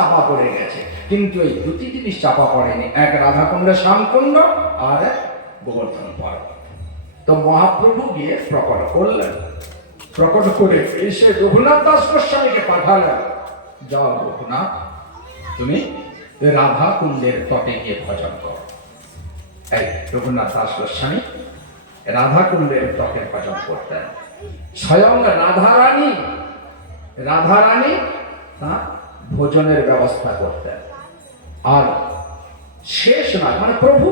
চাপা পড়ে গেছে, কিন্তু এই দুটি জিনিস চাপা পড়েনি, এক রাধাকুণ্ড শ্যামকুণ্ড আর এক গোবর্ধন পর্বত। তো মহাপ্রভু গিয়ে প্রকট করলেন, প্রকট করে এসে রঘুনাথ দাস গোস্বামীকে পাঠালেন, যাও রঘুনাথ, তুমি রাধা কুণ্ডের তটে গিয়ে ভজন করো। এই রঘুনাথ দাস গোস্বামী রাধা কুণ্ডের তটে ভজন করতেন। স্বয়ং রাধারানী তার ভোজনের ব্যবস্থা করতেন। আর শেষ নয়, মানে প্রভু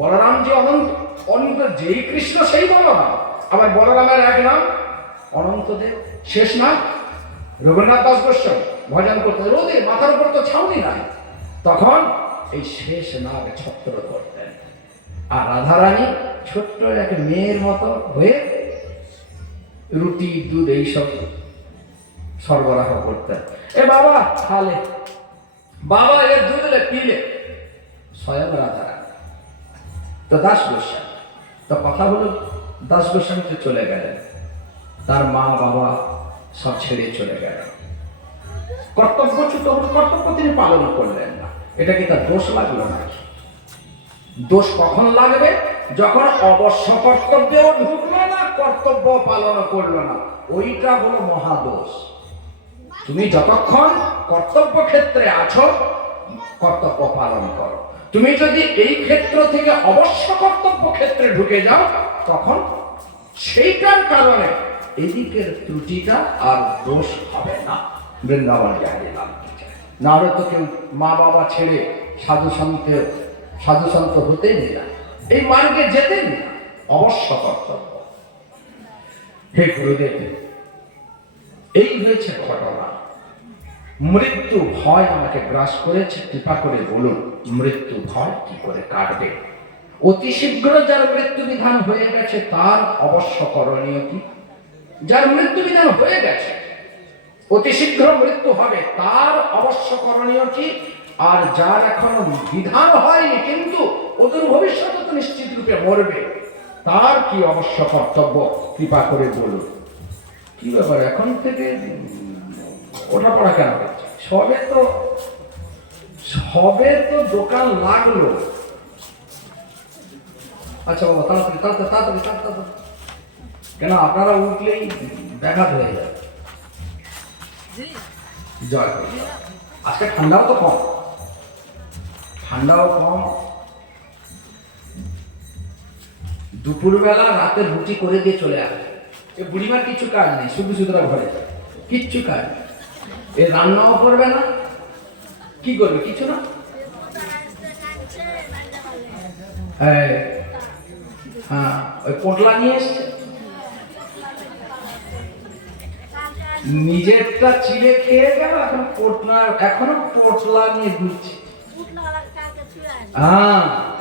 বলরাম যে অনন্ত, যেই কৃষ্ণ সেই বলরাম, আবার বলরামের এক নাম অনন্তদেব। শেষ নয়, রঘুনাথ দাস গোস্বামী ভজন করতেন, রোদে মাথার উপর তো ছাউনি নাই, তখন এই শেষ নাগ ছত্র করতেন। আর রাধারানী ছোট্ট এক মেয়ের মতো হয়ে রুটি দুধ এইসব সরবরাহ করতেন। এ বাবা খালে, বাবা এর দুধ পিলে, স্বয়ং রাধারানী। তো দাস গোস্বামী, তো কথা হলো দাস গোস্বামী তো চলে গেলেন, তার মা বাবা সব ছেড়ে চলে গেলেন। কর্তব্যচ্যুত কর্তব্য তিনি পালন করলেন না। এটা কি তার দোষ লাগলো নাকি? দোষ কখন লাগবে? যখন অবশ্য কর্তব্যেও ঢুকলো না, কর্তব্য পালন করলো না, ওইটা হলো মহাদোষ। তুমি যতক্ষণ কর্তব্য ক্ষেত্রে আছো, কর্তব্য পালন করো। তুমি যদি এই ক্ষেত্র থেকে অবশ্য কর্তব্য ক্ষেত্রে ঢুকে যাও, তখন সেইটার কারণে এদিকের ত্রুটিটা আর দোষ হবে না। বৃন্দাবন যাইলাম, না হলে তো কেউ মা বাবা ছেড়ে সাধু সন্ত হতেই না, এই মার্গে যেতেন না। অবশ্য কর্তব্য। হে গুরুদেব, এই হয়েছে ঘটনা। মৃত্যু ভয় আমাকে গ্রাস করেছে, কৃপা করে বলুন মৃত্যু ভয় কি করে কাটবে? অতি শীঘ্র যার মৃত্যু বিধান হয়ে গেছে তার অবশ্য করণীয় কি? যার মৃত্যু বিধান হয়ে গেছে, অতি শীঘ্র মৃত্যু হবে, তার অবশ্য করণীয় কি? আর যার এখনো বিধান হয়নি কিন্তু ওদের ভবিষ্যতে তো নিশ্চিত রূপে মরবে, তার কি অবশ্য কর্তব্য? কৃপা করে বলুন। কি ব্যাপার, এখন থেকে ওঠা পড়া কেন করছে? সবে তো দোকান লাগলো। আচ্ছা বাবা, তাড়াতাড়ি তাড়াতাড়ি তাড়াতাড়ি তাড়াতাড়ি, কেন আপনারা উঠলেই ব্যাঘাত হয়ে যাবে। জয়, আজকে ঠান্ডাও তো কম, ঠান্ডাও কম। দুপুরবেলা রাতে রুটি করে দিয়ে চলে আসে। এ বুড়িমার কিছু কাজ নেই, শুধু সুতরা ঘরে কিচ্ছু কাজ নেই। এ রান্নাও করবে না, কি করবে? কিছু না। হ্যাঁ, ওই পোটলা নিয়ে এসছে, নিজেরটা চিড়ে খেয়ে গেল, এখনো পোটলা নিয়ে ঘুরছে।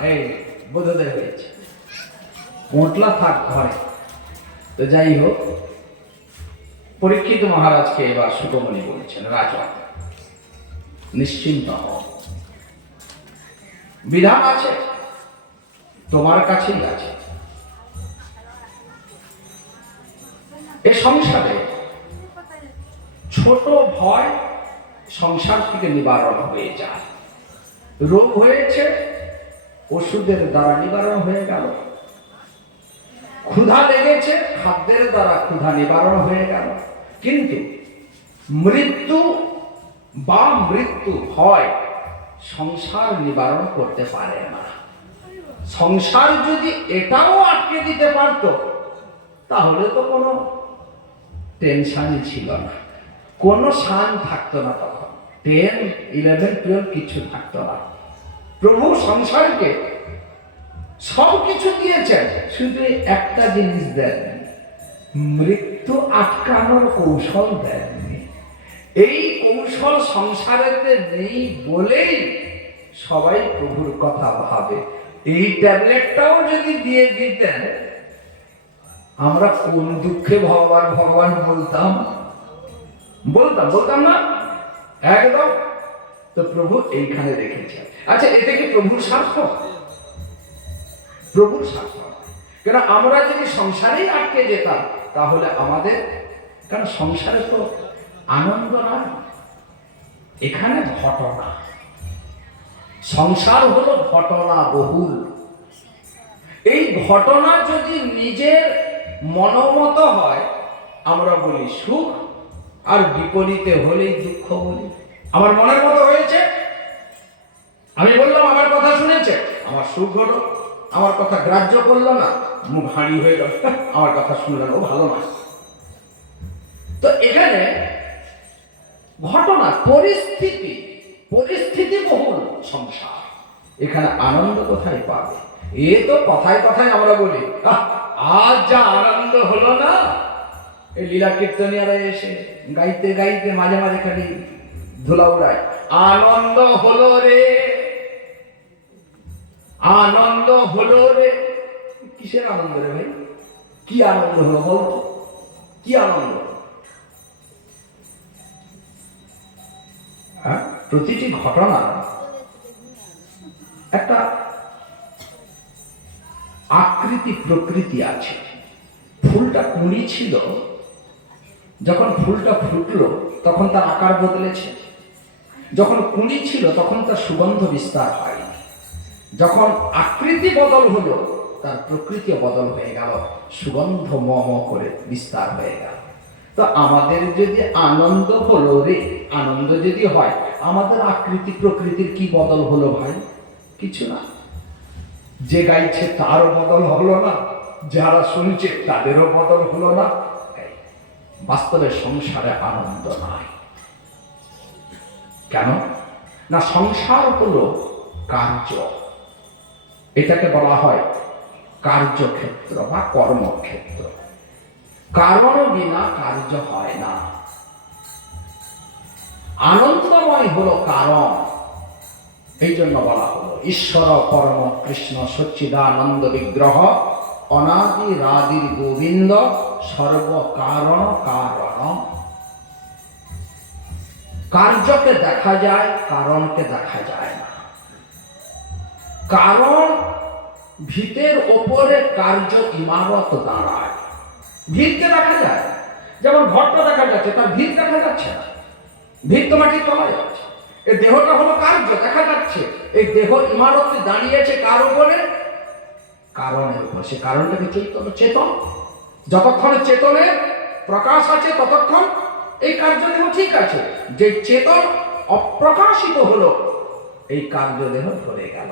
এই বোধদের হয়েছে, পোটলা থাক ঘরে। তো যাই হোক, পরীক্ষিত মহারাজকে এবার সুতমণি বলছেন, রাজা নিশ্চিন্ত হও, বিধান আছে, তোমার কাছেই আছে। এ সংসারে ছোট ভয় সংসার থেকে নিবারণ হয়ে যায়। রোগ হয়েছে, ওষুধের দ্বারা নিবারণ হয়ে গেল। ক্ষুধা লেগেছে, খাদ্যের দ্বারা ক্ষুধা নিবারণ হয়ে গেল। কিন্তু মৃত্যু ভয় সংসার নিবারণ করতে পারে না। সংসার যদি এটাও আটকে দিতে পারত, তাহলে তো কোনো টেনশনই ছিল না, কোনো শান থাকতো না। তখন 10, 11, 12 কিছু থাকতো না। প্রভু সংসারকে সবকিছু দিয়েছেন, শুধু একটা জিনিস দেন, মৃত্যু আটকানোর কৌশল দেননি। এই কৌশল সংসারেতে নেই বলেই সবাই প্রভুর কথা ভাবে। এই ট্যাবলেটটাও যদি দিয়ে দিতেন, আমরা কোন দুঃখে ভগবান ভগবান বলতাম না একদম। তো প্রভু এইখানে রেখেছেন। আচ্ছা, এতে কি প্রভুর স্বার্থ? প্রভুর স্বার্থ। কেন আমরা যদি সংসারেই আটকে যেতাম, তাহলে আমাদের, কারণ সংসারে তো আনন্দ নাই। এখানে ঘটনা, সংসার হলো ঘটনা বহুল। এই ঘটনা যদি নিজের মনোমত হয় আমরা বলি সুখ, আর বিপরীতে হলেই দুঃখ বলি। আমার মনের মতো হয়েছে, আমি বললাম আমার কথা শুনেছে, আমার সুখ হলো। আমার কথা গ্রাহ্য করলো না, মুখ হাঁড়ি হয়ে গেল, আমার কথা শুনলেন, ও ভালো না। তো এখানে ঘটনা, পরিস্থিতি, পরিস্থিতি বহুল সংসার। এখানে আনন্দ কোথায় পাবে? এ তো কথায় কথায় আমরা বলি আজ যা আনন্দ হলো না। এই লীলা কীর্তনিয়ারা এসে গাইতে গাইতে মাঝে মাঝে খালি ধুলা উড়ায়, আনন্দ হলো রে, আনন্দ হলো রে। কিসের আনন্দ রে ভাই? কি আনন্দ হলো বলতো? কি আনন্দ? প্রতিটি ঘটনা একটা আকৃতি প্রকৃতি আছে। ফুলটা কুঁড়ি ছিল, যখন ফুলটা ফুটলো তখন তার আকার বদলেছে। যখন কুঁড়ি ছিল তখন তার সুগন্ধ বিস্তার হয়নি। যখন আকৃতি বদল হলো তার প্রকৃতি বদল হয়ে গেল, সুগন্ধ মম করে বিস্তার হয়ে গেল। তো আমাদের যদি আনন্দ হলো রে, আনন্দ যদি হয়, আমাদের আকৃতি প্রকৃতির কি বদল হলো ভাই? কিছু না। যে গাইছে তারও বদল হলো না, যারা শুনছে তাদেরও বদল হলো না। বাস্তবে সংসারে আনন্দ নাই। কেন না? সংসার হলো কার্য, এটাকে বলা হয় কার্যক্ষেত্র বা কর্মক্ষেত্র। কারণ বিনা কার্য হয় না। আনন্দময় হলো কারণ, এই জন্য বলা হলো ঈশ্বর পরম কৃষ্ণ সচ্চিদানন্দ বিগ্রহ অনাদি রাদির গোবিন্দ সর্ব কারণ কারণ। কার্যকে দেখা যায়, কারণকে দেখা যায় না। কারণ ভিতের ওপরে কার্য ইমারত দাঁড়ায়, ভিতকে দেখা যায়। যেমন ঘরটা দেখা যাচ্ছে, তার ভিত দেখা যাচ্ছে না, ভিত তো মাটির তলায় আছে। এই দেহটা হলো কার্য, দেখা যাচ্ছে। এই দেহ ইমারতে দাঁড়িয়েছে কার উপরে? কারণের উপর। সে কারণটাকে চৈতন্য, চেতন। যতক্ষণ চেতনের প্রকাশ আছে ততক্ষণ এই কার্যদেহ ঠিক আছে। যে চেতন অপ্রকাশিত হলো, এই কার্যদেহ ধরে গেল।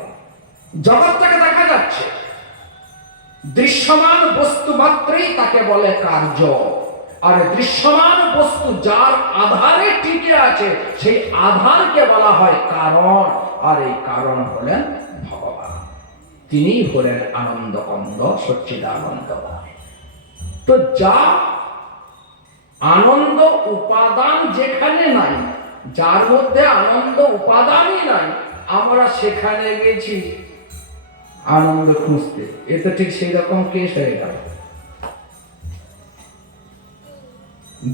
জগৎটাকে দেখা যাচ্ছে, দৃশ্যমান বস্তু মাত্রই তাকে বলে কার্য। আর দৃশ্যমান বস্তু যার আধারে টিকে আছে, সেই আধারকে বলা হয় কারণ। আর এই কারণ হলেন ভগবান, তিনি হলেন আনন্দকন্দ সচ্চিদানন্দময়। তো যা আনন্দ উপাদান যেখানে নাই, যার মধ্যে আনন্দ উপাদানই নাই, আমরা সেখানে গেছি আনন্দ খুঁজতে। এ তো ঠিক সেই রকম কেস হয়ে গেল।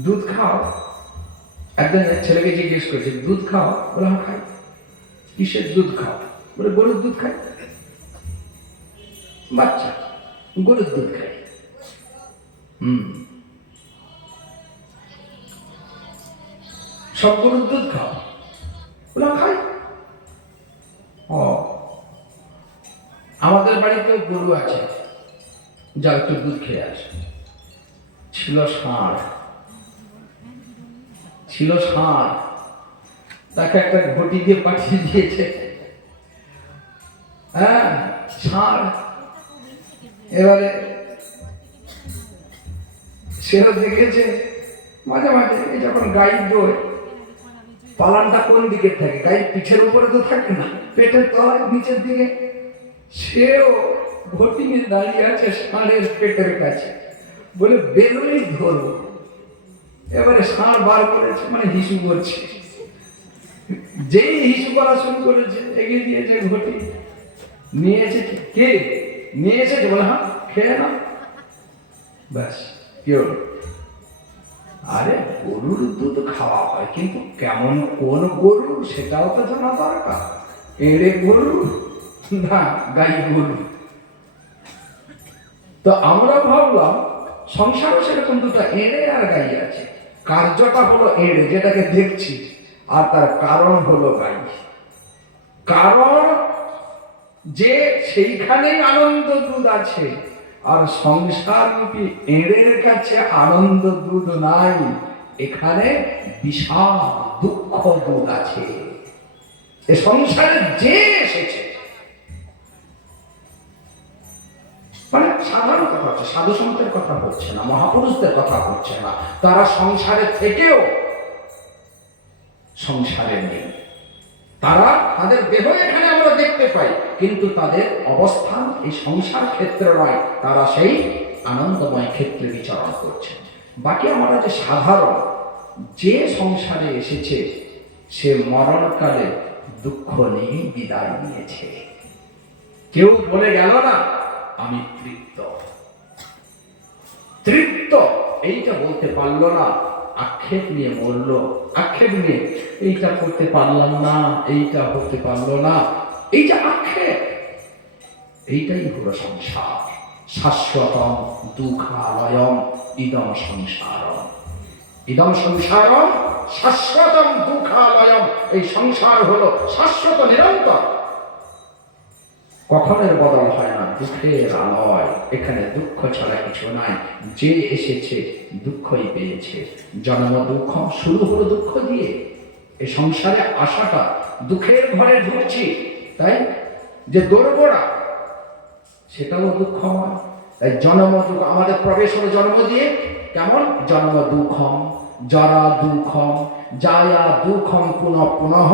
দুধ খাও, একজন ছেলেকে জিজ্ঞেস করেছে দুধ খাও? বলে হ্যাঁ খাই। কিসের দুধ খাও? বলে গরুর দুধ খাই। বাচ্চা গরুর দুধ খাই। সব গরুর দুধ খাও? বলে খাই। ও, আমাদের বাড়িতে গরু আছে, যা একটু দুধ খেয়ে আসে। ছিল ষাঁড়, ছিল ষাঁড়, তাকে একটা ঘটি দিয়ে পাঠিয়ে দিয়েছে। হ্যাঁ, ষাঁড়। এবারে সেও দেখেছে মাঝে মাঝে যখন গাই দোয়, পালানটা কোন দিকে থাকে? গায়ের পিঠের উপরে তো থাকে না, পেটের তলায় নিচের দিকে। সেও ঘটি নিয়ে দাঁড়িয়ে আছে ষাঁড়ের পেটের কাছে, বলে বেরোলেই ধরবো। এবারে ষাঁড় বার করেছে, মানে হিসু করছে। যেই হিসু করা শুরু করেছে, এগিয়ে দিয়েছে ঘটি, নিয়ে এসেছে। কে নিয়ে এসেছে? বলে হ্যাঁ খেয়ে না। ব্যাস, কি হলো? আরে গরুর দুধ খাওয়া হয়, কিন্তু কেমন কোন গরু সেটাও তো জানা দরকার। এড়ে গরু না গাই গরু। তো আমরা ভাবলাম সংসারও সেরকম দুটো এড়ে আর গাই আছে। কার্যটা হলো এড়ে, যেটাকে দেখছি, আর তার কারণ হলো গাই। কারণ যে সেইখানেই আনন্দ দুধ আছে, আর সংসার রূপী এঁড়ের কাছে আনন্দ দুধ নাই, এখানে বিশাল দুঃখ দুধ আছে। এ সংসারে যে এসেছে, মানে সাধারণ কথা হচ্ছে, সাধু সন্তের কথা হচ্ছে না, মহাপুরুষদের কথা হচ্ছে না, তারা সংসারে থেকেও সংসারে নেই। তারা তাদের দেহ এখানে আমরা দেখতে পাই, কিন্তু তাদের অবস্থান এই সংসার ক্ষেত্র নয়, তারা সেই আনন্দময় ক্ষেত্রে বিচরণ করছে। বাকি আমরা যে সাধারণ, যে সংসারে এসেছে সে মরণকালে দুঃখ নিয়ে বিদায় নিয়েছে। কেউ বলে গেল না আমি তৃপ্ত। তৃপ্ত এইটা বলতে পারলো না, আক্ষেপ নিয়ে মরল, আক্ষেপ নিয়ে এইটা করতে পারলাম না, এইটা হতে পারলো না, এইটা আক্ষেপ। এইটাই হলো সংসার। শাশ্বতম দুঃখালয়ম ইদম সংসারম। ইদম সংসারম শাশ্বতম দুঃখালয়ম। এই সংসার হলো শাশ্বত, নিরন্তর, কখনের বদল হয় না, দুঃখের আলয়। এখানে দুঃখ ছাড়া কিছু নাই। যে এসেছে দুঃখই পেয়েছে। জন্ম দুঃখ, শুরু হলো দুঃখ দিয়ে। এই সংসারে আসাটা, দুঃখের ঘরে ঢুকছি, তাই যে দোরগোড়া সেটাও দুঃখময়। তাই জন্ম দুঃখ, আমাদের প্রবেশ হলো জন্ম দিয়ে। কেমন? জন্ম দুঃখম, জরা দুঃখম, জায়া দুঃখম পুনঃ পুনঃ,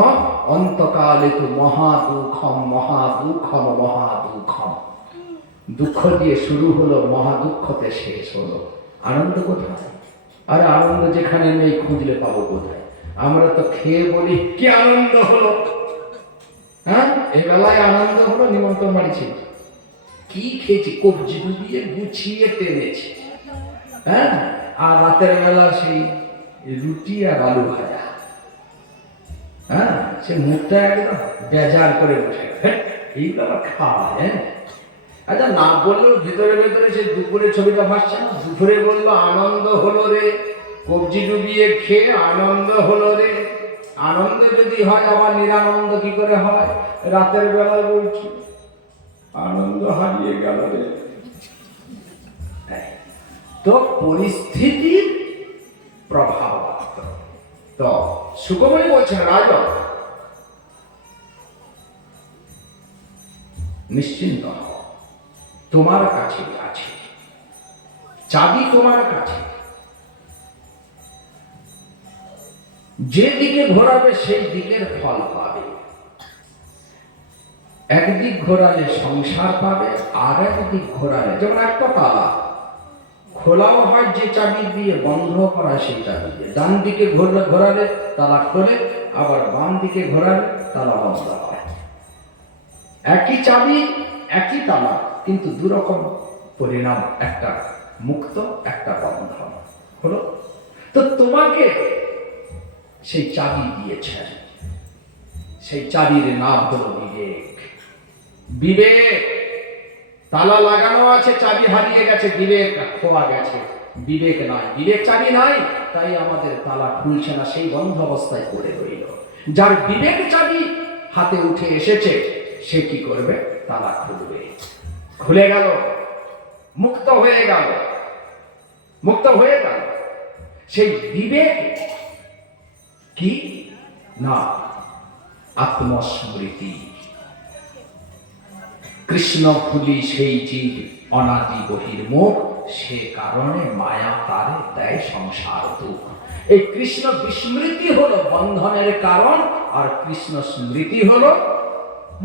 অন্তকালে তো মহা দুঃখম, মহা দুঃখম, মহা দুঃখম। দুঃখ দিয়ে শুরু হলো, মহা দুঃখতে শেষ হলো। আনন্দ কোথায়? আরে আনন্দ যেখানে নেই, খুঁজলে পাবো কোথায়? আমরা তো খেয়ে বলি কি আনন্দ হলো, হ্যাঁ এই বেলায় আনন্দ হলো, নিমন্ত্রণ বাড়িছি, কি খেয়েছি, কবজি ডুবিয়ে গুছিয়ে টেনেছি, হ্যাঁ, আর রাতের বেলা সেই রুটি আর আলু ভাজা, হ্যাঁ, সে মুখটা একদম বেজার করে বসে, এইগুলো আবার খাওয়া। হ্যাঁ, আচ্ছা না বললেও ভেতরে ভেতরে সে দুপুরের ছবিটা ভাসছে না। দুপুরে বললো আনন্দ হলো রে, কবজি ডুবিয়ে খেয়ে আনন্দ হলো রে। আনন্দ যদি হয়, আবার নিরানন্দ কি করে হয়? রাতের বেলা বলছি আনন্দ হারিয়ে গেল রে। তো পরিস্থিতির প্রভাব। তো সুকমণি বলছেন, রাজা নিশ্চিন্ত হও, তোমার কাছে আছে চাবি, তোমার কাছে। যে দিকে ঘোরাবে সেই দিকের ফল পাবে। একদিক ঘোরালে সংসার পাবে, আর একদিক ঘোরালে, যেমন একটা তালা খোলাও হয় যে চাবি দিয়ে, বন্ধ করা সেই চাবি দিয়ে। ডান দিকে ঘোরালে তালা খোলে, আবার বাম দিকে ঘোরালে তালা বন্ধ হয়। একই চাবি, একই তালা, কিন্তু দুরকম পরিণাম, একটা মুক্ত, একটা বন্ধন হলো। তো তোমাকে সেই চাবি দিয়েছেন, সেই চাবির নাম হলো বিবেক। বিবেক, তালা লাগানো আছে, চাবি হারিয়ে গেছে, বিবেক খোয়া গেছে, বিবেক নাই, বিবেক চাবি নাই, তাই আমাদের তালা খুলছে না, সেই বন্ধ অবস্থায় পড়ে রইল। যার বিবেক চাবি হাতে উঠে এসেছে, সে কি করবে? তালা খুলবে। খুলে গেল, মুক্ত হয়ে গেল, মুক্ত হয়ে গেল। সেই বিবেক কি না? আত্মস্মৃতি। কৃষ্ণ ফুলি সেই জীব অনাদি বহির্মুখ, সে কারণে মায়া তারে দেয় সংসার দুঃখ। এই কৃষ্ণ বিস্মৃতি হলো বন্ধনের কারণ, আর কৃষ্ণ স্মৃতি হলো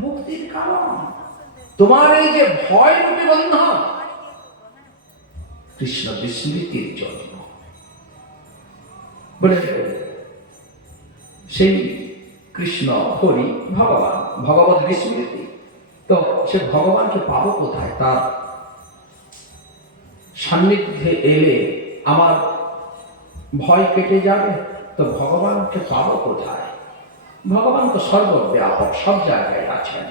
মুক্তির কারণ। তোমার এই যে ভয় রূপী বন্ধন, কৃষ্ণ বিস্মৃতির জন্য। বলে সেই কৃষ্ণ হরি ভগবান, ভগবত বিস্মৃতি। তো সে ভগবানকে পাবো কোথায়? তার সান্নিধ্যে এলে আমার ভয় কেটে যাবে। তো ভগবানকে পাবো কোথায়? ভগবান তো সর্বব্যাপক, সব জায়গায় আছেন,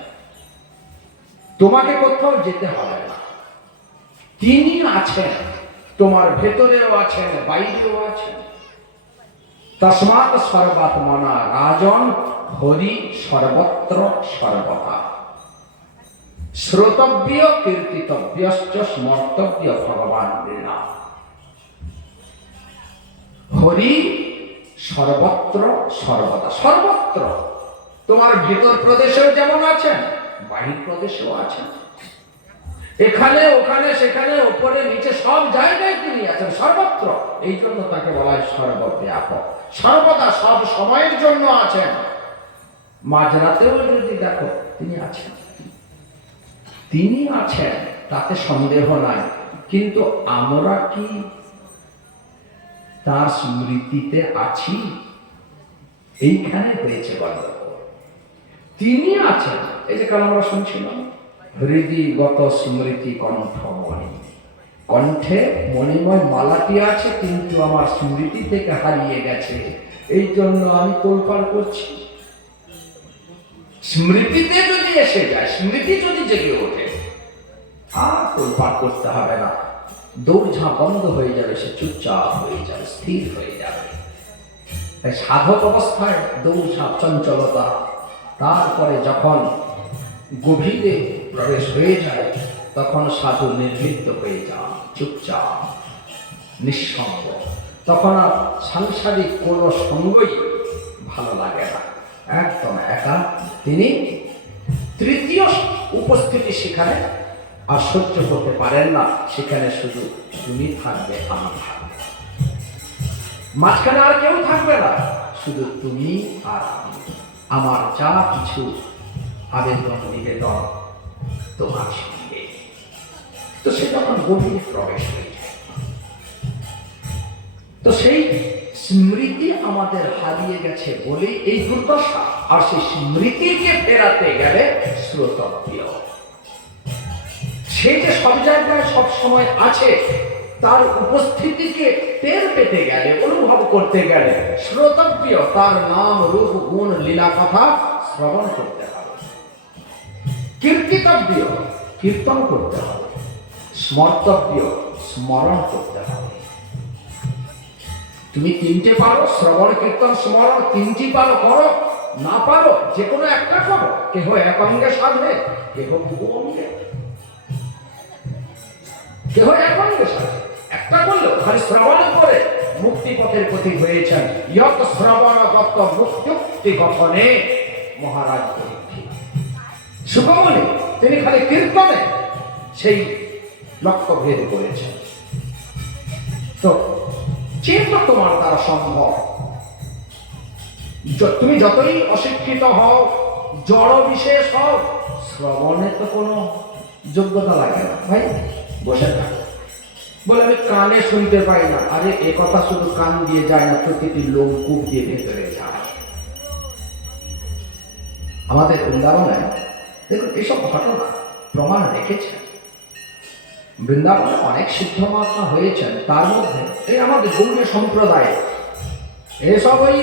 তোমাকে কোথাও যেতে হবে না, তিনি আছেন। তোমার ভেতরেও আছেন, বাইরেও আছেন। তস্মাৎ সর্বাত্মনা রাজন হরি সর্বত্র সর্বদা শ্রোতব্য কীর্তিতব্যশ্চ স্মর্তব্য ভগবান বিনা। হরি সর্বত্র সর্বদা, সর্বত্র তোমার ভিতর প্রদেশেও যেমন আছেন, বাহির প্রদেশেও আছেন, এখানে ওখানে সেখানে উপরে নিচে সব জায়গায় তিনি আছেন, সর্বত্র। এই জন্য তাকে বলা হয় সর্বব্যাপক, সর্বদা সব সময়ের জন্য আছেন। মাঝরাতেও যদি দেখো তিনি আছেন, তিনি আছেন, তাতে সন্দেহ নাই। কিন্তু আমরা কি তার স্মৃতিতে আছি? এইখানে হয়েছে গণ্ডগোল। তিনি আছেন, এই যে কাল আমরা শুনছিলাম, হৃদিগত স্মৃতি কণ্ঠমণি, কণ্ঠে মণিময় মালাটি আছে কিন্তু আমার স্মৃতি থেকে হারিয়ে গেছে, এই জন্য আমি তোলপাড় করছি। স্মৃতিতে যদি এসে যায়, স্মৃতি যদি জেগে ওঠে, আর তোলপাড় করতে হবে না, দৌড়ঝাঁপ বন্ধ হয়ে যাবে, সে চুপচাপ হয়ে যাবে, স্থির হয়ে যাবে। সাধক অবস্থায় দৌড়ঝাঁপ চঞ্চলতা, তারপরে যখন গভীরে প্রবেশ হয়ে যায় তখন সাধু নির্লিপ্ত হয়ে যান, চুপচাপ নিঃসঙ্গ। তখন আর সাংসারিক কোনো সঙ্গই ভালো লাগে না, একদম একা। তিনি তৃতীয় উপস্থিতি সেখানে আর সহ্য করতে পারেন না, সেখানে শুধু তুমি থাকবে, আমি থাকবে, মাঝখানে আর কেউ থাকবে না, শুধু তুমি আর আমি। আমার যা কিছু আবেদন নিবেদন তোমার সঙ্গে। তো সে তখন গভীরে প্রবেশ হয়ে যায়। তো সেই স্মৃতি আমাদের হারিয়ে গেছে বলে এই দুর্দশা। আর সেই স্মৃতিকে ফেরাতে গেলে শ্রোতব্য, সে যে সব জায়গায় সব সময় আছে, তার উপস্থিতিকে টের পেতে গেলে, অনুভব করতে গেলে শ্রোতব্য, তার নাম রূপ গুণ লীলা কথা শ্রবণ করতে হবে, কীর্তিতব্য, কীর্তন করতে হবে, স্মর্তব্য, স্মরণ করতে হবে। তুমি তিনটে পারো, শ্রবণ কীর্তন স্মরণ, তিনটি পারো, করো। না পারো যে কোনো একটা করো। কেহ এক অঙ্গে সাধে, কেহ বহু অঙ্গে, কেহ এক অঙ্গে সাধে। একটা করলেও খালি শ্রবণ করে মুক্তি পথের প্রতীক হয়েছেন। ইয়ত শ্রবণগত মুক্তি গঠনে মহারাজ পরীক্ষিত সুখমণি, তিনি খালি কীর্তনে সেই লক্ষ্য ভেদ করেছেন। তো যেটা তোমার দ্বারা সম্ভব, তুমি যতই অশিক্ষিত হও, জড় বিশেষ হও, শ্রবণে তো কোনো যোগ্যতা লাগে না ভাই। বসে থাকো, বলে আমি কানে শুনতে পাই না। আরে এ কথা শুধু কান দিয়ে যায় না, প্রতিটি লোমকূপ দিয়ে ভেতরে যায়। আমাদের বৃন্দাবনে দেখুন এসব ঘটনা প্রমাণ রেখেছে। বৃন্দাবনে অনেক সিদ্ধ মহাত্মা হয়েছেন, তার মধ্যে এই আমাদের গৌড়ীয় সম্প্রদায়, এসব ওই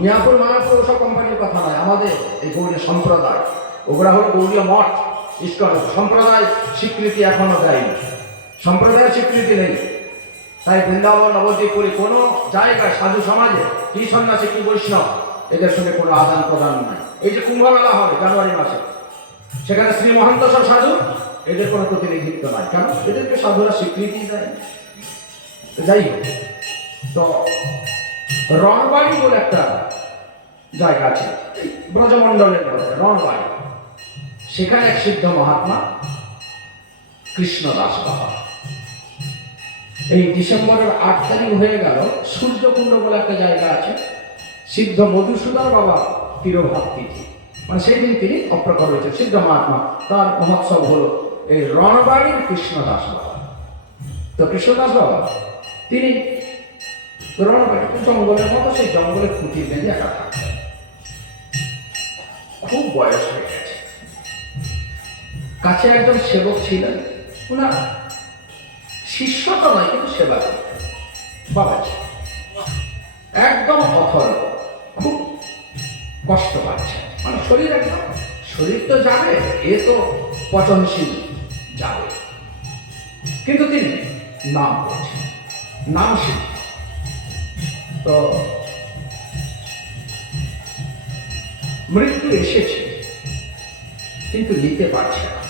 মিয়াপুর মায়াপুর ওসব কোম্পানির কথা নয়, আমাদের এই গৌড়ীয় সম্প্রদায়, ওগুলা হলো গৌড়ীয় মঠ, ইস্কন সম্প্রদায় স্বীকৃতি এখনো দেয়নি, সম্প্রদায়ের স্বীকৃতি নেই। তাই বৃন্দাবন নবদ্বীপপুরী কোনো জায়গায় সাধু সমাজে কি সন্ন্যাসী কি বৈষ্ণব এদের সঙ্গে কোনো আদান প্রদান নাই। এই যে কুম্ভ মেলা হবে জানুয়ারি মাসে, সেখানে শ্রী মহন্ত সব সাধু, এদের কোনো প্রতিনিধিত্ব নাই। কেন? এদেরকে সাধুরা স্বীকৃতি দেয়। যাই হোক, তো রণবাড়ি বলে একটা জায়গা আছে ব্রজমণ্ডলের মধ্যে, রণবাড়ি। সেখানে এক সিদ্ধ মহাত্মা কৃষ্ণদাস বাবা, এই ডিসেম্বরের 8 তারিখ হয়ে গেল, সূর্যকুণ্ড বলে একটা জায়গা আছে, সিদ্ধ মধুসূদন বাবা তিরোভাব তিথি, মানে সেই দিন তিনি অপ্রকট হয়েছেন সিদ্ধ মহাত্মা। তার মহোৎসব হলো এই রণবাড়ির কৃষ্ণদাস বাবা। তো কৃষ্ণদাস বাবা তিনি রণবাড়ি জঙ্গলের মতো, সেই জঙ্গলে খুঁটি বেঁধে একা থাকতেন। খুব বয়স হয়ে গেছে, কাছে একজন সেবক ছিলেন, ওনার শিষ্য তো নয় কিন্তু সেবা করতেন বাবাজি, একদম অথর্ব, খুব কষ্ট পাচ্ছে, মানে শরীর একদম, শরীর তো যাবে, এ তো পচনশীল যাবে, কিন্তু তিনি নাম করছেন, নাম শিখ। তো মৃত্যু এসেছে কিন্তু নিতে পারছে না।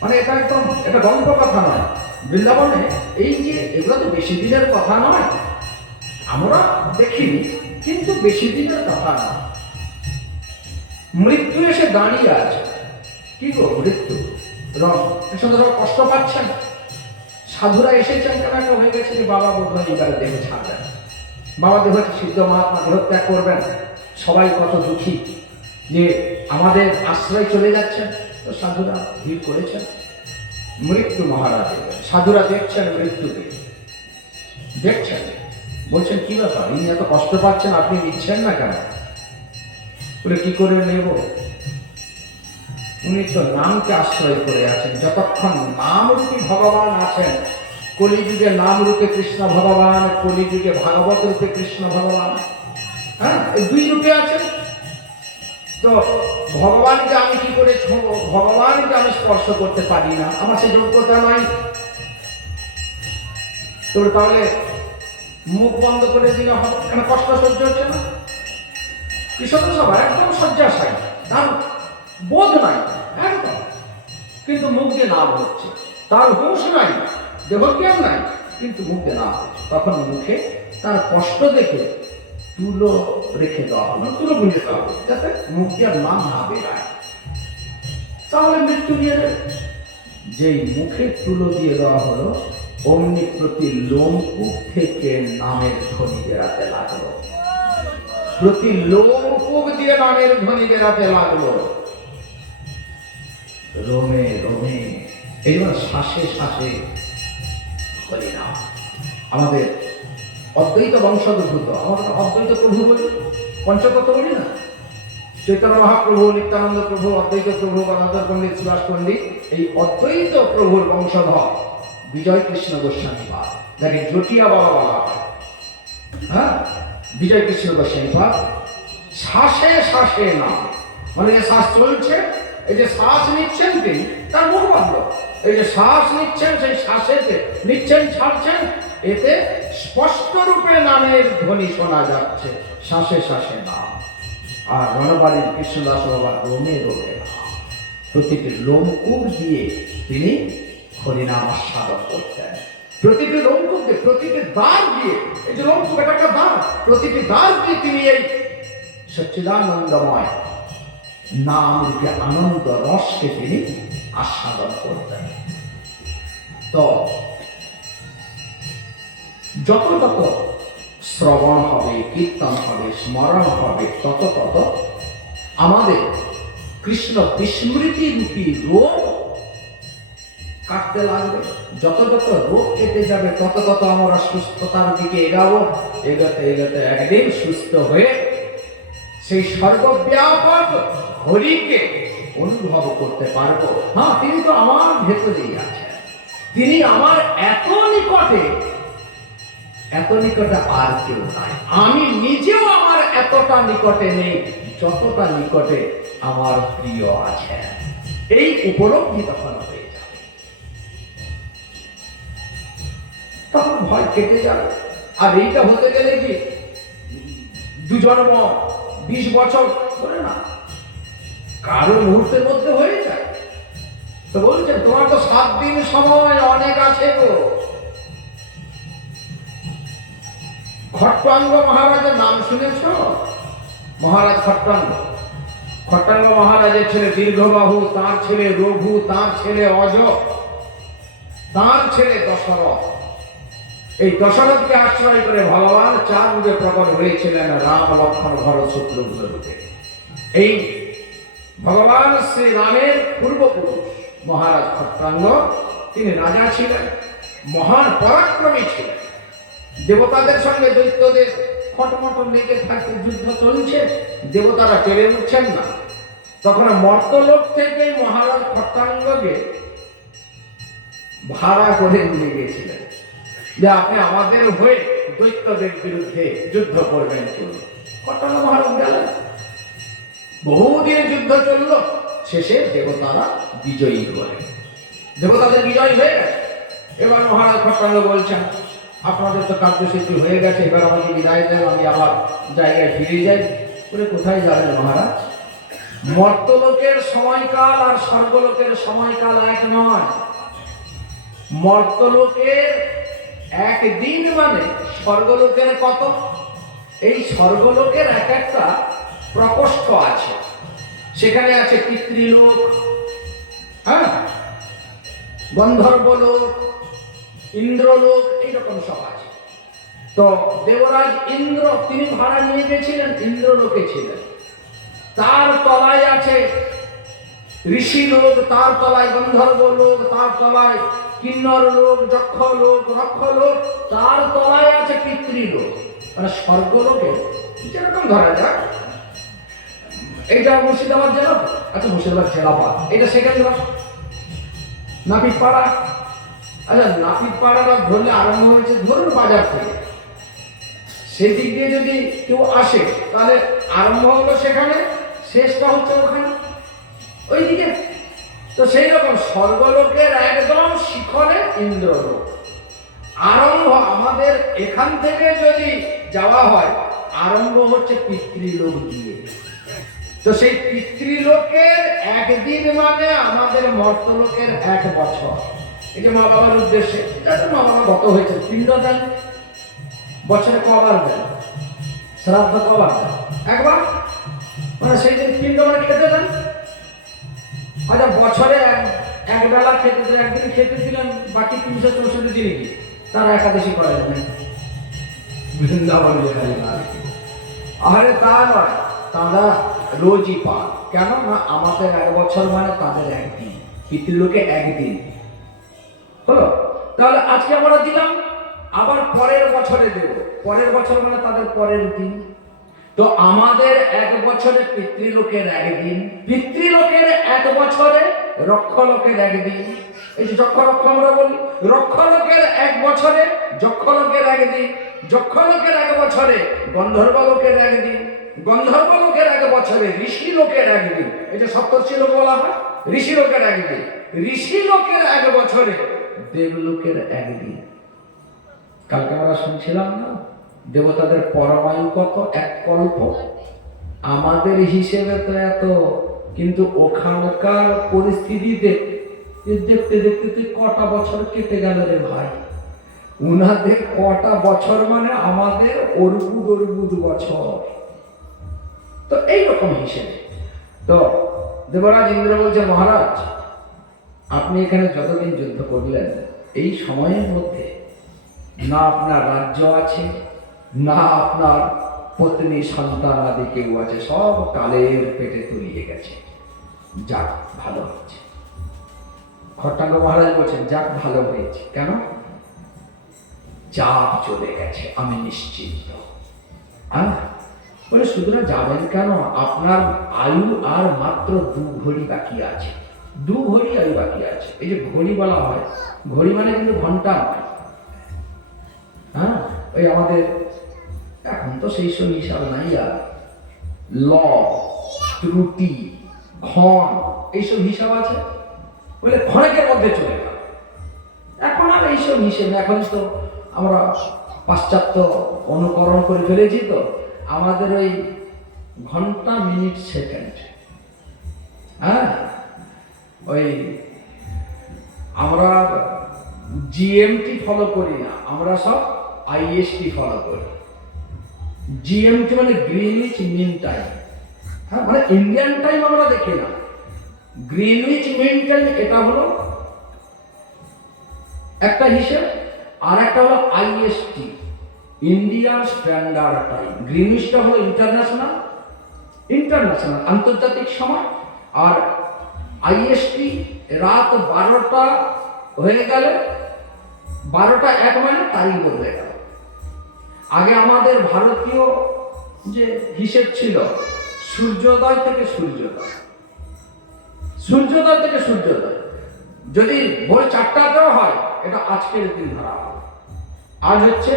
মানে এটা একদম এটা গল্প কথা নয়। বৃন্দাবনে এই যে এগুলো তো বেশি দিনের কথা নয়, আমরা দেখিনি কিন্তু বেশি দিনের কথা নয়। মৃত্যু এসে দাঁড়িয়ে আছে। কি গো মৃত্যু সব কষ্ট পাচ্ছেন? সাধুরা এসেছেন কেন? একটা হয়ে গেছে যে বাবা বোধ হয় এবারে দেহ ছাড়বেন, বাবা দেহ সিদ্ধ মহাত্মা দেহত্যাগ করবেন, সবাই কত দুঃখী যে আমাদের আশ্রয় চলে যাচ্ছেন। তো সাধুরা ভিড় করেছেন মৃত্যু মহারাজ। সাধুরা দেখছেন মৃত্যুকে, দেখছেন, বলছেন কি ব্যাপার, ইনি এত কষ্ট পাচ্ছেন, আপনি নিচ্ছেন না কেন? বলে কি করে নেব? উনি তো নামকে আশ্রয় করে আছেন। যতক্ষণ নামরূপী ভগবান আছেন, কলিযুগে নামরূপে কৃষ্ণ ভগবান, কলিযুগে ভাগবত রূপে কৃষ্ণ ভগবান, হ্যাঁ এই দুই রূপে আছেন। তো ভগবানকে আমি কি করে ছোঁবো? ভগবানকে আমি স্পর্শ করতে পারি না, আমার সে যোগ্যতা নাই। তো তাহলে মুখ বন্ধ করে দিলে হবে কেন? কষ্ট সহ্য হচ্ছে না? কৃষক সভা একদম শয্যাশায়ী, তার বোধ নাই একদম, কিন্তু মুখ দিয়ে নাম হচ্ছে, তার হুঁশ নাই, দেহজ্ঞান নাই, কিন্তু মুখ দিয়ে নাম হচ্ছে। তখন মুখে তার কষ্ট দেখে তুলো রেখে দেওয়া হলো, তুলো বুঝে দেওয়া হলো, যাতে মুখ দিয়ে নাম না বেরায়। তাহলে মৃত্যু নিয়ে যাবে। যেই মুখে তুলো দিয়ে দেওয়া হলো, অমনি প্রতি লোমকূপ থেকে নামের ধ্বনি বেরাতে লাগলো, প্রতি লোমকূপ দিয়ে নামের ধ্বনি বেরাতে লাগলো, রোমে রোমে, এইবার শ্বাসে শ্বাসে হরিনাম। আমাদের অদ্বৈত বংশোদ্ভূত, আমাদের অদ্বৈত প্রভু বলি, পঞ্চতত্ত্ব বলি না, চৈতন্য মহাপ্রভু, নিত্যানন্দ প্রভু, অদ্বৈত প্রভু, গঙ্গাধর পণ্ডিত, সুভাষ পণ্ডিত, এই অদ্বৈত প্রভুর বংশধর বিজয় কৃষ্ণ গোস্বামী পাদ, যাকে জটিয়া বাবা বলা হয়, হ্যাঁ বিজয় কৃষ্ণ গোস্বামী পাদ, শ্বাসে শ্বাসে নাম, মানে যে শ্বাস চলছে, এই যে শ্বাস নিচ্ছেন তিনি, তার মুখ বন্ধ, এই যে শ্বাস নিচ্ছেন সেই শ্বাসেতে নিচ্ছেন ছাড়ছেন, এতে স্পষ্ট রূপে নামের ধ্বনি শোনা যাচ্ছে, শ্বাসে শ্বাসে নাম। আর রণবাড়ির কৃষ্ণদাস বাবা রোমে রোমে নাম, প্রতিটি লোমকূপ দিয়ে তিনি হরিনাম আস্বাদন করতেন। প্রতিটি লোমকূপ দিয়ে, প্রতিটি দ্বার দিয়ে, এই যে লোমকূপ এটা একটা দ্বার, প্রতিটি দ্বার দিয়ে তিনি এই সচ্চিদানন্দময় নাম রূপে আনন্দ রসকে তিনি আস্বাদন করতেন। তো যত তত শ্রবণ হবে, কীর্তন হবে, স্মরণ হবে, তত তত আমাদের কৃষ্ণ বিস্মৃতি রূপী রোগ কাটতে লাগবে। যত যত রোগ কেটে যাবে তত তত আমরা সুস্থতার দিকে এগাবো। এগোতে এগোতে একদিন সুস্থ হয়ে সেই সর্বব্যাপক হরিকে অনুভব করতে পারবো। হ্যাঁ, তিনি তো আমার ভেতরেই আছেন, তিনি আমার এত নিকটে, এত নিকটে আর কেউ নাই। আমি নিজেও আমার এতটা নিকটে নেই যতটা নিকটে আমার প্রিয় আছেন। এই উপলব্ধি তখন হয়ে যাবে, তখন ভয় কেটে যাবে। আর এইটা হতে গেলে কি 2 জন্ম 20 বছর ধরে না, কারো মুহূর্তের মধ্যে হয়ে যায়। তো বলছেন তোমার তো 7 দিন সময় অনেক আছে গো। খট্টাঙ্গ মহারাজের নাম শুনেছ? মহারাজ খট্টাঙ্গ, খট্টাঙ্গ মহারাজের ছেলে দীর্ঘবাহু, তার ছেলে রঘু, তার ছেলে অজ, তার ছেলে দশরথ। এই দশরথকে আশ্রয় করে ভগবান 4 রূপে প্রকট হয়েছিলেন, রাম, লক্ষ্মণ, ভরত, শত্রুঘ্ন রূপে। এই ভগবান শ্রী রামের পূর্বপুরুষ মহারাজ খট্টাঙ্গ, তিনি রাজা ছিলেন, মহান পরাক্রমী ছিলেন। দেবতাদের সঙ্গে দৈত্যদের খটমট লেগে থাকতে যুদ্ধ চলছে, দেবতারা পেরে উঠছেন না। তখন মর্তলোক থেকে মহারাজ খট্টাঙ্গকে ভাড়া করে নিয়ে গিয়েছিলেন যে আপনি আমাদের হয়ে দৈত্যদের বিরুদ্ধে যুদ্ধ করবেন। চলুন, খট্টাঙ্গ মহারাজ গেলেন। বহুদিন যুদ্ধ চলল, শেষে দেবতারা বিজয়ী হলেন, দেবতাদের বিজয় হয়ে গেছে। এবার মহারাজ খট্টাঙ্গ বলছেন আপনাদের তো কার্যসিদ্ধি হয়ে গেছে, এবার আমাকে বিদায় দেন, আমি আবার জায়গায় ফিরে যাই। বলে কোথায় যাবেন মহারাজ? মর্তলোকের সময়কাল আর স্বর্গলোকের সময়কাল এক নয়। মর্তলোকের একদিন মানে স্বর্গলোকের কত? এই স্বর্গলোকের এক একটা প্রকোষ্ঠ আছে, সেখানে আছে পিতৃলোক, হ্যাঁ, গন্ধর্বলোক, ইন্দ্রলোক, এইরকম সব আছে। তো দেবরাজ ইন্দ্র তিনি ভাড়া নিয়ে গেছিলেন, ইন্দ্রলোকে ছিলেন। তার তলায় আছে ঋষি লোক, তার তলায় গন্ধর্ব লোক, তার তলায় কিন্নর লোক, যক্ষ লোক, রক্ষ লোক, তার তলায় আছে পিতৃলোক। মানে স্বর্গলোকে যেরকম ধরা যাক, এটা মুর্শিদাবাদ জেলা, আচ্ছা মুর্শিদাবাদ জেলাপাত, এটা সেকেন্দ্র নাপিতপাড়া। আচ্ছা নাপিতপাড়াটা ধরলে আরম্ভ হয়েছে ধরুন বাজার থেকে, সেদিক দিয়ে যদি কেউ আসে তাহলে আরম্ভ হলো সেখানে, শেষটা হচ্ছে ওখানে ওইদিকে। তো সেই রকম স্বর্গলোকের একদম শিখরে ইন্দ্রলোক। আরম্ভ আমাদের এখান থেকে যদি যাওয়া হয়, আরম্ভ হচ্ছে পিতৃলোক দিয়ে। তো সেই পিতৃলোকের একদিন মানে আমাদের মর্তলোকের 1 বছর। এই যে মা বাবার উদ্দেশ্যে, যাদের মা বাবা গত হয়েছে, পিণ্ড দেন, বছরে কবার দেন? শ্রাদ্ধ কবার দেন? একবার। মানে সেই দিন পিণ্ড মানে খেতে দেন। আচ্ছা বছরে এক বেলা খেতে দেন, একদিন খেতে দিলেন, বাকি 364 দিন কি তারা একাদশী করেন না? বৃন্দাবন আরে তা নয়, তারা রোজই পান। কেন না আমাদের 1 বছর মানে তাদের একদিন, পিতৃলোকে একদিন হলো। তাহলে আজকে আমরা দিলাম, আবার পরের বছরে দেব, পরের বছর মানে তাদের পরের দিন। তো আমাদের 1 বছরে পিতৃলোকের একদিন, পিতৃলোকের 1 বছরে রক্ষলোকের একদিন। এই যে যক্ষ রক্ষ আমরা বলি, রক্ষলোকের 1 বছরে যক্ষলোকের একদিন, যক্ষলোকের 1 বছরে গন্ধর্বলোকের একদিন, গন্ধর্বলোকের 1 বছরে ঋষি লোকের একদিন। এই যে সপ্তর্ষি লোক বলা হয়, ঋষি লোকের একদিন, ঋষি লোকের 1 বছরে দেবলোকের একদিন। কালকে আমরা শুনছিলাম না দেবতাদের পরমায়ু কত? 1 কল্প। আমাদের হিসেবে তো এত, কিন্তু ওখানকার পরিস্থিতিতে দেখতে দেখতে তুই কটা বছর কেটে গেল রে ভাই। উনাদের কটা বছর মানে আমাদের অর্বুদ অর্বুদ বছর। তো এইরকম হিসেবে তো দেবরাজ ইন্দ্র বলছে, মহারাজ আপনি এখানে যতদিন যুদ্ধ করলেন, এই সময়ের মধ্যে না আপনার রাজ্য আছে, না আপনার পত্নী সন্তান আদি কেউ আছে, সব কালের পেটে তলিয়ে গেছে। যাক ভালো হয়েছে। খট্টাঙ্গ মহারাজ বলছেন, যাক ভালো হয়েছে। কেন? চাপ চলে গেছে, আমি নিশ্চিন্ত। বলে শুধু যাবেন কেন, আপনার আয়ু আর মাত্র 2 ঘড়ি বাকি আছে। 2 ঘড়ি আয়ু বাকি আছে। এই যে ঘড়ি বলা হয়, ঘড়ি মানে কিন্তু ঘন্টা নয়। হ্যাঁ, ওই আমাদের এখন তো সেই সব হিসাব নাই, আর ল, ত্রুটি, ক্ষণ, এইসব হিসাব আছে। বলে ক্ষণেকের মধ্যে চলে গেল। এখন আর এইসব হিসেব, এখন তো আমরা পাশ্চাত্য অনুকরণ করে ফেলেছি। তো আমাদের ওই ঘন্টা, মিনিট, সেকেন্ড, হ্যাঁ, ওই আমরা জিএমটি ফলো করি না, আমরা সব আইএসটি ফলো করি। জিএমটি মানে গ্রিনউইচ মিন টাইম, হ্যাঁ, মানে ইন্ডিয়ান টাইম আমরা দেখি না। গ্রিনউইচ মিন টাইম এটা হলো একটা হিসেব, আর একটা হলো আইএসটি, ইন্ডিয়ান স্ট্যান্ডার্ড টাইম। গ্রিনউইচটা হলো ইন্টারন্যাশনাল আন্তর্জাতিক সময়, আর আইএসটি রাত 12টা হয়ে গেলে 12টা 1 মানে তারিখ বদলে গেল। আগে আমাদের ভারতীয় যে হিসেব ছিল সূর্যোদয় থেকে সূর্যোদয়, সূর্যোদয় থেকে সূর্যোদয়। যদি ভোর 4টাতেও হয়, এটা আজকের দিন ধরা হয়। আজ হচ্ছে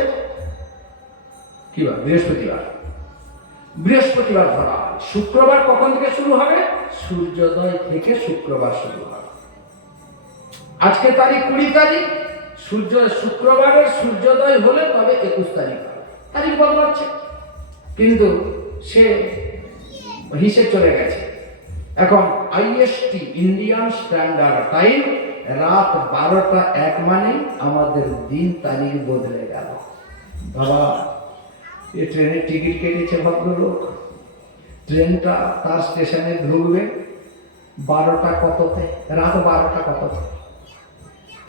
কি বার? বৃহস্পতিবার। বৃহস্পতিবার ধরা হয়। শুক্রবার কখন থেকে শুরু হবে? সূর্যোদয় থেকে শুক্রবার শুরু হবে। আজকে তারিখ 20 তারিখ, শুক্রবারের সূর্যোদয় হলে তবে 21 তারিখ হবে। তারিখ বদলাচ্ছে, কিন্তু সে হিসেব চলে গেছে। এখন আইএসটি ইন্ডিয়ান স্ট্যান্ডার্ড টাইম রাত 12টা 1 মানে আমাদের দিন তারিখ বদলে গেল। বাবা এ ট্রেনের টিকিট কেটেছে ভদ্রলোক, ট্রেনটা তার স্টেশনে ঢুকবে 12টা কততে, রাত 12টা কততে,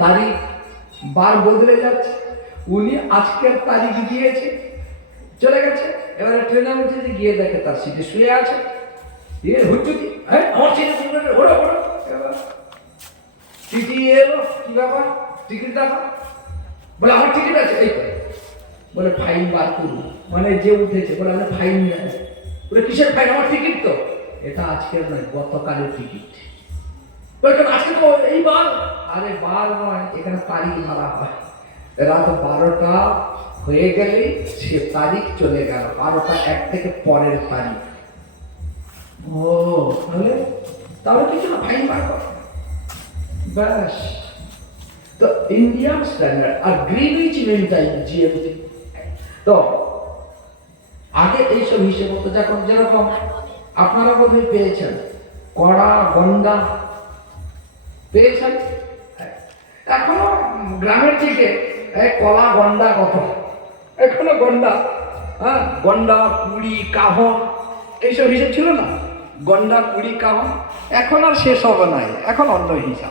তারিখ বার বদলে যাচ্ছে। উনি আজকের তারিখ দিয়েছে, চলে গেছে। এবারে ট্রেনে উঠেছে, গিয়ে দেখে তার সিটে শুয়ে আছে। হুচ্চুতি, আমার সিটে ওড়ো ওড়ো। টিটি এলো, কি ব্যাপার, টিকিট দেখা। বলে আমার টিকিট আছে, এই বলে ফাইন বার করুন। মানে যে উঠেছে বলে আমার ফাইন নেই। বলে কিসের ফাইন, আমার টিকিট তো। এটা আজকের নয়, গতকালের টিকিট। বলে আজকে তো এই বার। আরে বার নয়, এখানে তারিখ ধরা হয়। রাত 12টা হয়ে গেলেই সে তারিখ চলে গেল, 12টা 1 থেকে পরের তারিখ। ও তাহলে কিছু না, ফাইন বার কর ব্যাস। তো ইন্ডিয়ান স্ট্যান্ডার্ড আর গ্রিনিচ মিন টাইম জিএমটি। তো আগে এইসব হিসেব হতো, যখন যেরকম আপনারা বোধহয় পেয়েছেন কড়া গন্ডা পেয়েছেন। এখনো গ্রামের দিকে কলা গন্ডা কত, এখনো গন্ডা, হ্যাঁ গন্ডা কুড়ি কাহন এইসব হিসেব ছিল না, গন্ডা কুড়ি কাহন। এখন আর সেসব নাই, এখন অন্য হিসাব।